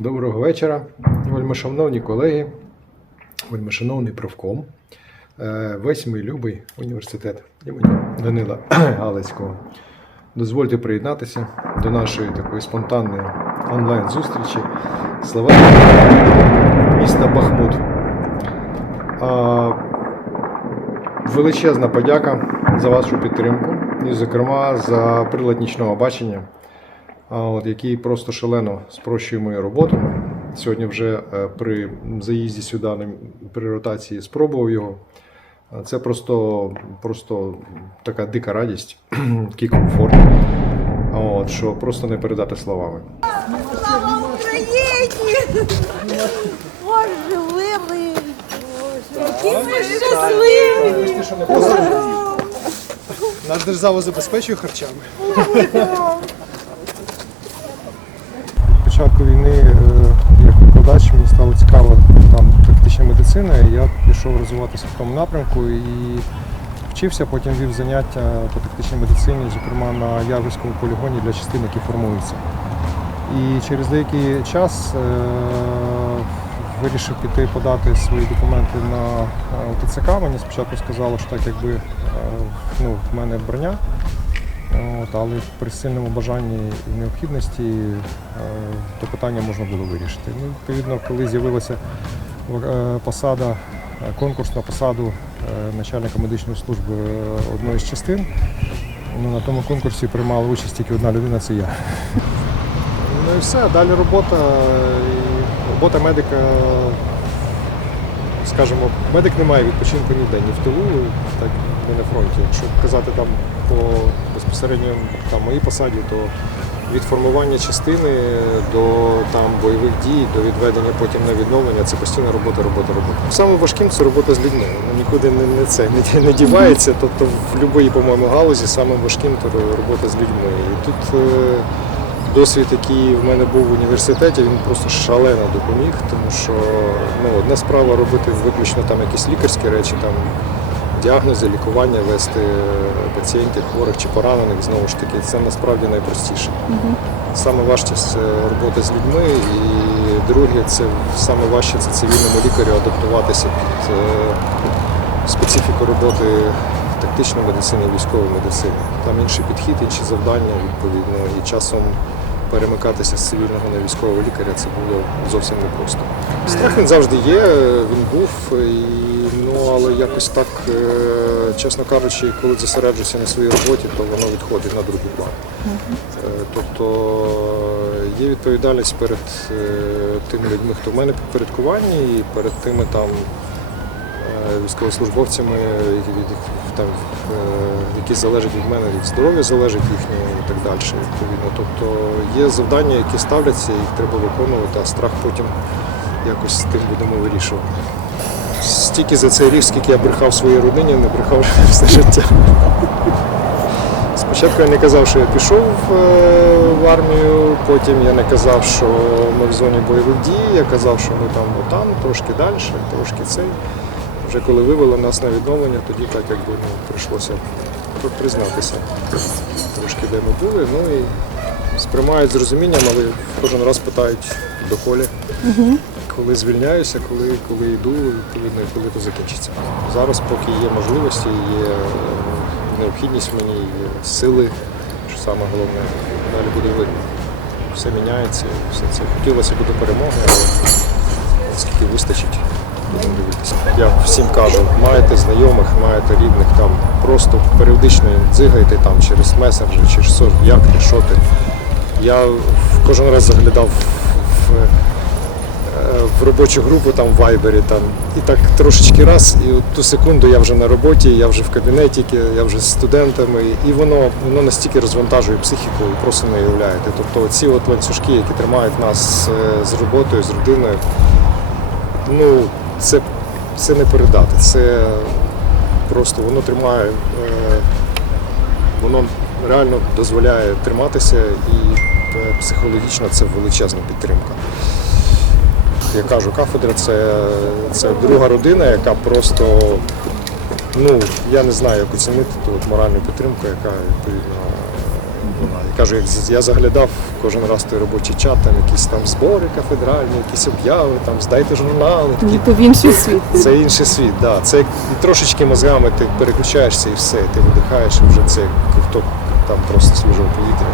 Доброго вечора, вельмишановні колеги, вельмишановний правком, е, весь мій любий університет імені Данила Галицького. Дозвольте приєднатися до нашої такої спонтанної онлайн-зустрічі слова міста Бахмут. Величезна подяка за вашу підтримку і, зокрема, за прилад нічного бачення от, який просто шалено спрощує мою роботу. Сьогодні вже е, при заїзді сюди при ротації спробував його. Це просто, просто така дика радість, такий комфорт. А От, що просто не передати словами. Слава Україні! Боже, милий! Які ми щасливі! Наш держава забезпечує харчами. Початку війни, е, як викладач, мені стало цікаво там тактична медицина. і Я пішов розвиватися в тому напрямку і вчився, потім вів заняття по тактичній медицині, зокрема на Яврівському полігоні для частин, які формуються. І через деякий час е, вирішив піти подати свої документи на е, ТЦК. Мені спочатку сказали, що так якби ну, в мене броня. От, але при сильному бажанні і необхідності е, то питання можна було вирішити. Ну, відповідно, коли з'явилася е, посада, е, конкурс на посаду начальника медичної служби одної з частин, ну, на тому конкурсі приймала участь тільки одна людина це я. Ну і все, далі робота. Робота медика, скажімо, медик не має відпочинку ніде, ні в тилу, так ні на фронті. Якщо казати там по безпосередньо там, моїй посаді, то від формування частини до там, бойових дій, до відведення потім на відновлення це постійна робота, робота, робота. Саме важким це робота з людьми. Воно нікуди не, не це не, не дівається. Тобто в будь-якій, по-моєму, галузі саме важким то робота з людьми. І тут е, досвід, який в мене був в університеті, він просто шалено допоміг, тому що ну, одна справа робити виключно там якісь лікарські речі, там діагнози, лікування, вести пацієнтів, хворих чи поранених, знову ж таки, це насправді найпростіше. Саме важче це робота з людьми, і друге, це саме важче це цивільному лікарю адаптуватися під е, специфіку роботи тактичної медицини і військової медицини. Там інший підхід, інші завдання, відповідно, і часом перемикатися з цивільного на військового лікаря це було зовсім непросто. Страх він завжди є, він був, і, ну, але якось так, е, чесно кажучи, коли зосереджуєшся на своїй роботі, то воно відходить на другий план. Е, Тобто є відповідальність перед е, тими людьми, хто в мене підпорядкуванні, і перед тими там військовослужбовцями, які, там, які залежать від мене, від здоров'я залежить їхнього і так далі. Відповідно. Тобто є завдання, які ставляться, їх треба виконувати, а страх потім якось з тим будемо вирішувати. Стільки за цей рік, скільки я брехав своїй родині, не брехав все життя. Спочатку я не казав, що я пішов е, в армію, потім я не казав, що ми в зоні бойових дій, я казав, що ми там отам, трошки далі, трошки цей. Вже коли вивели нас на відновлення, тоді так якби ну, прийшлося признатися трошки, де ми були. Ну і сприймають з розумінням, але кожен раз питають доколі, коли звільняюся, коли, коли йду, відповідно, коли то закінчиться. Зараз, поки є можливості, є е, необхідність мені, є сили, що саме головне, далі буде видно. Все міняється, все це хотілося б перемоги, але скільки вистачить, будемо дивитися. Я всім кажу, маєте знайомих, маєте рідних, там просто періодично дзигайте там через месенджер, через соц, як ти, що ти. Я в- кожен раз заглядав в, в, в робочу групу там в Вайбері, там, і так трошечки раз, і от ту секунду я вже на роботі, я вже в кабінеті, я вже з студентами, і воно, воно настільки розвантажує психіку, ви просто не уявляєте. Тобто ці от ланцюжки, які тримають нас е, з роботою, з родиною, ну це, це не передати. Це просто воно тримає, е, воно реально дозволяє триматися і е, психологічно це величезна підтримка. Я кажу, кафедра це, це друга родина, яка просто, ну, я не знаю, як оцінити ту от моральну підтримку, яка відповідно вона, кажу, як я заглядав кожен раз той робочий чат, там якісь там збори кафедральні, якісь обяви, там здайте журнали. такі в інший світ. це інший світ, да. Це трошечки мозгами ти переключаєшся і все, ти видихаєш, і вже це ковток там просто свіжого повітря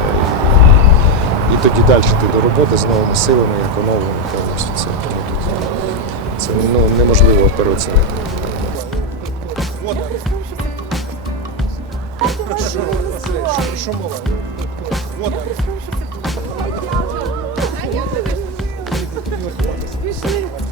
і тоді далі ти до роботи з новими силами, як оновлено повністю. Це, ну, це ну, неможливо переоцінити. Пішли.